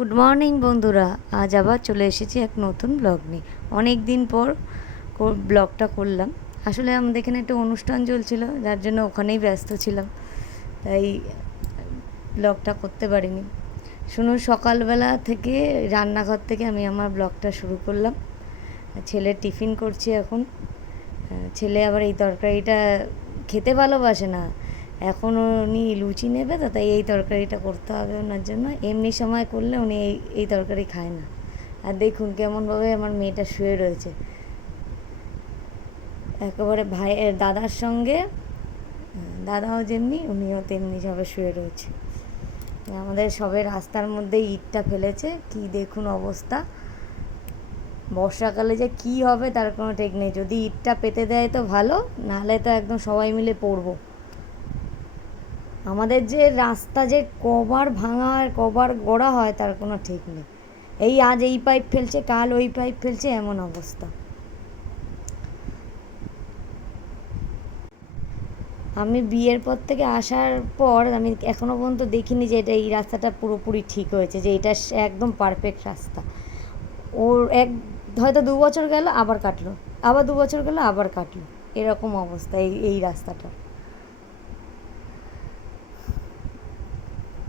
Good morning বন্ধুরা, আজ আবার চলে এসেছি এক নতুন ব্লগ নিয়ে। অনেক দিন পর ব্লগটা করলাম। আসলে আমাদের এখানে একটা অনুষ্ঠান চলছিল, যার জন্য ওখানেই ব্যস্ত ছিলাম, তাই ব্লগটা করতে পারিনি। শুনুন, সকালবেলা থেকে রান্নাঘর থেকে আমি আমার ব্লগটা শুরু করলাম। ছেলে টিফিন করছি এখন। ছেলে আবার এই তরকারিটা খেতে ভালোবাসে না, এখন উনি লুচি নেবে, তো তাই এই তরকারিটা করতে হবে ওনার জন্য। এমনি সময় করলে উনি এই তরকারি খায় না। আর দেখুন কেমনভাবে আমার মেয়েটা শুয়ে রয়েছে, একেবারে ভাইয়ের দাদার সঙ্গে। দাদাও যেমনি উনিও তেমনি সবে শুয়ে রয়েছে। আমাদের সবে রাস্তার মধ্যে ইটটা ফেলেছে, কি দেখুন অবস্থা। বর্ষাকালে যে কি হবে তার কোনো ঠিক নেই। যদি ইটটা পেতে দেয় তো ভালো, নাহলে তো একদম সবাই মিলে পড়বো। আমাদের যে রাস্তা যে কবার ভাঙা হয়, কবার গড়া হয় তার কোনো ঠিক নেই। এই আজ এই পাইপ ফেলছে, কাল ওই পাইপ ফেলছে, এমন অবস্থা। আমি বিয়ের পর থেকে আসার পর আমি এখনও পর্যন্ত দেখিনি যে এটা এই রাস্তাটা পুরোপুরি ঠিক হয়েছে, যে এটা একদম পারফেক্ট রাস্তা। ওর হয়তো 2 বছর গেল আবার কাটলো, আবার 2 বছর গেল আবার কাটলো, এরকম অবস্থা এই রাস্তাটা।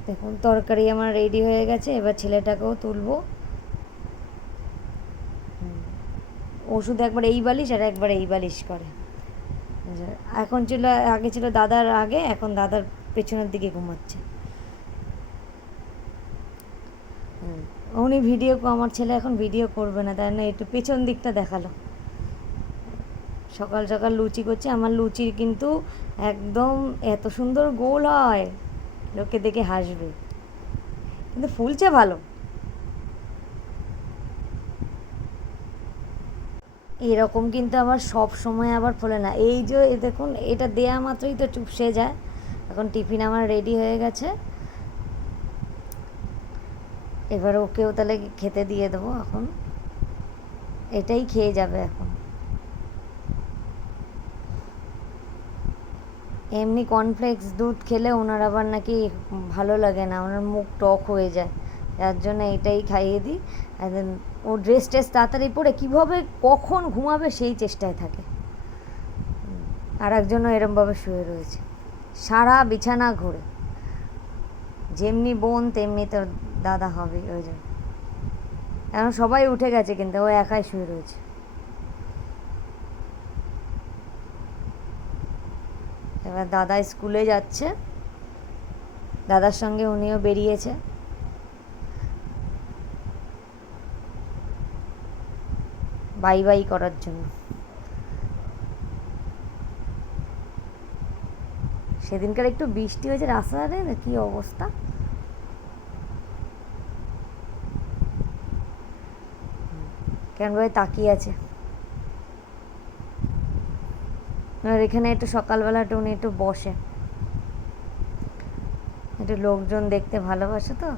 দেখুন তরকারি আমার রেডি হয়ে গেছে, এবার ছেলেটাকেও তুলবো। ওষুধ একবার এই বালিশ আর একবার এই বালিশ করে। এখন ছিল, আগে ছিল দাদার আগে, এখন দাদার পেছনের দিকে ঘুমাচ্ছে। উনি আমার ছেলে এখন ভিডিও করবে না, তাই না, একটু পেছন দিকটা দেখালো। সকাল সকাল লুচি করছে। আমার লুচির কিন্তু একদম এত সুন্দর গোল হয়, লোকে দেখে হাসবে, কিন্তু ফুলছে ভালো। এরকম কিন্তু আবার সব সময় আবার ফোলে না। এই যে দেখুন, এটা দেয়া মাত্রই তো চুপসে যায়। এখন টিফিন আমার রেডি হয়ে গেছে, এবার ওকেও তাহলে খেতে দিয়ে দেবো। এখন এটাই খেয়ে যাবে এখন। এমনি কর্নফ্লেক্স দুধ খেলে ওনার আবার নাকি ভালো লাগে না, ওনার মুখ টক হয়ে যায়, যার জন্য এটাই খাইয়ে দিই। ও ড্রেস ট্রেস তাড়াতাড়ি পরে কীভাবে কখন ঘুমাবে সেই চেষ্টায় থাকে। আর একজনও এরমভাবে শুয়ে রয়েছে, সারা বিছানা ঘোরে। যেমনি বোন তেমনি তোর দাদা হবে ওই জন্য। এখন সবাই উঠে গেছে, কিন্তু ও একাই শুয়ে রয়েছে। এবার দাদা স্কুলে যাচ্ছে, দাদার সঙ্গে উনিও বেরিয়েছে বাই বাই করার জন্য। সেদিনকার একটু বৃষ্টি হয়েছে রাস্তাঘাটে, কী অবস্থা। কেন ভাই তাকিয়ে আছে। আর এখানে একটু সকালবেলা একটু উনি একটু বসে, একটু লোকজন দেখতে ভালোবাসে তো।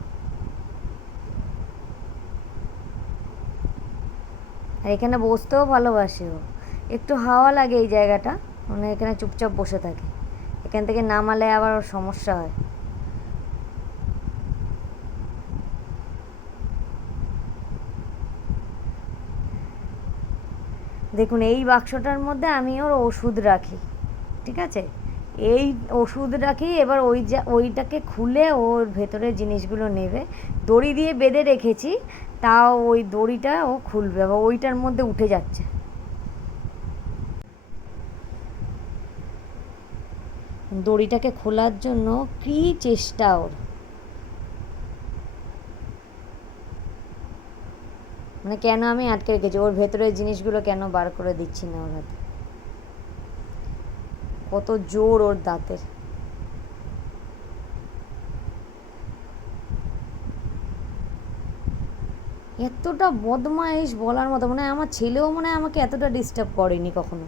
আর এখানে বসতেও ভালোবাসে ও, একটু হাওয়া লাগে এই জায়গাটা, উনি এখানে চুপচাপ বসে থাকে। এখান থেকে নামালে আবার ওর সমস্যা হয়। দেখুন এই বাক্সটার মধ্যে আমি ওর ওষুধ রাখি, ঠিক আছে, এই ওষুধ রাখি। এবার ওইটাকে খুলে ওর ভেতরের জিনিসগুলো নেবে। দড়ি দিয়ে বেঁধে রেখেছি, তাও ওই দড়িটা ও খুলবে, আবার ওইটার মধ্যে উঠে যাচ্ছে। দড়িটাকে খোলার জন্য কী চেষ্টা ওর, মানে কেন আমি আটকে রেখেছি, ওর ভেতরের জিনিসগুলো কেন বার করে দিচ্ছি না ওর হাতে। কত জোর ওর দাঁতের। এতটা বদমাইশ বলার মতো, মানে আমার ছেলেও মনে হয় আমাকে এতটা ডিস্টার্ব করেনি কখনো।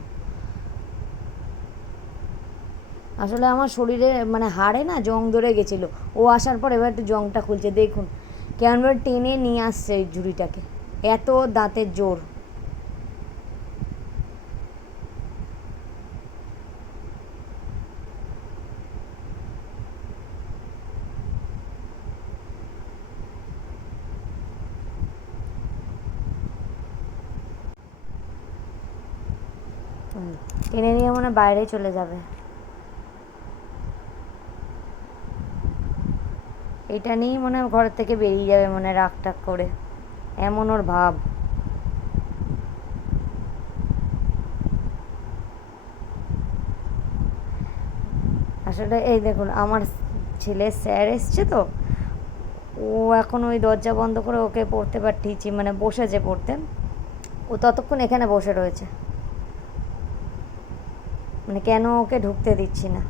আসলে আমার শরীরে মানে হাড়ে না জং ধরে গেছিলো, ও আসার পর এবার একটু জংটা খুলছে। দেখুন কেমন টেনে নিয়ে আসছে এই ঝুড়িটাকে, এত দাঁতের জোর। টেনে নিয়ে মনে হয় বাইরে চলে যাবে। এটা নিয়েই মনে হয় ঘর থেকে বেরিয়ে যাবে, মনে হয় রাগ টাগ করে, এমন ওর ভাব। আসলে এই দেখুন, আমার ছেলের স্যার এসছে তো, ও এখন ওই দরজা বন্ধ করে ওকে পড়তে পাঠিয়েছি, মানে বসেছে পড়তে, ও ততক্ষণ এখানে বসে রয়েছে, মানে কেন ওকে ঢুকতে দিচ্ছি না।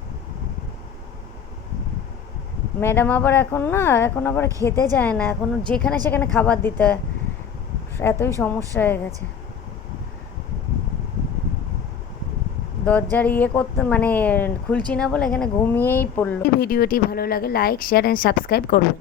ম্যাডাম আবার এখন আবার খেতে চায় না, এখন যেখানে সেখানে খাবার দিতে হয়, এতই সমস্যা হয়ে গেছে। দরজার করতে মানে খুলছি না বলে এখানে ঘুমিয়েই পড়লো। ভিডিওটি ভালো লাগে লাইক শেয়ার অ্যান্ড সাবস্ক্রাইব করবেন।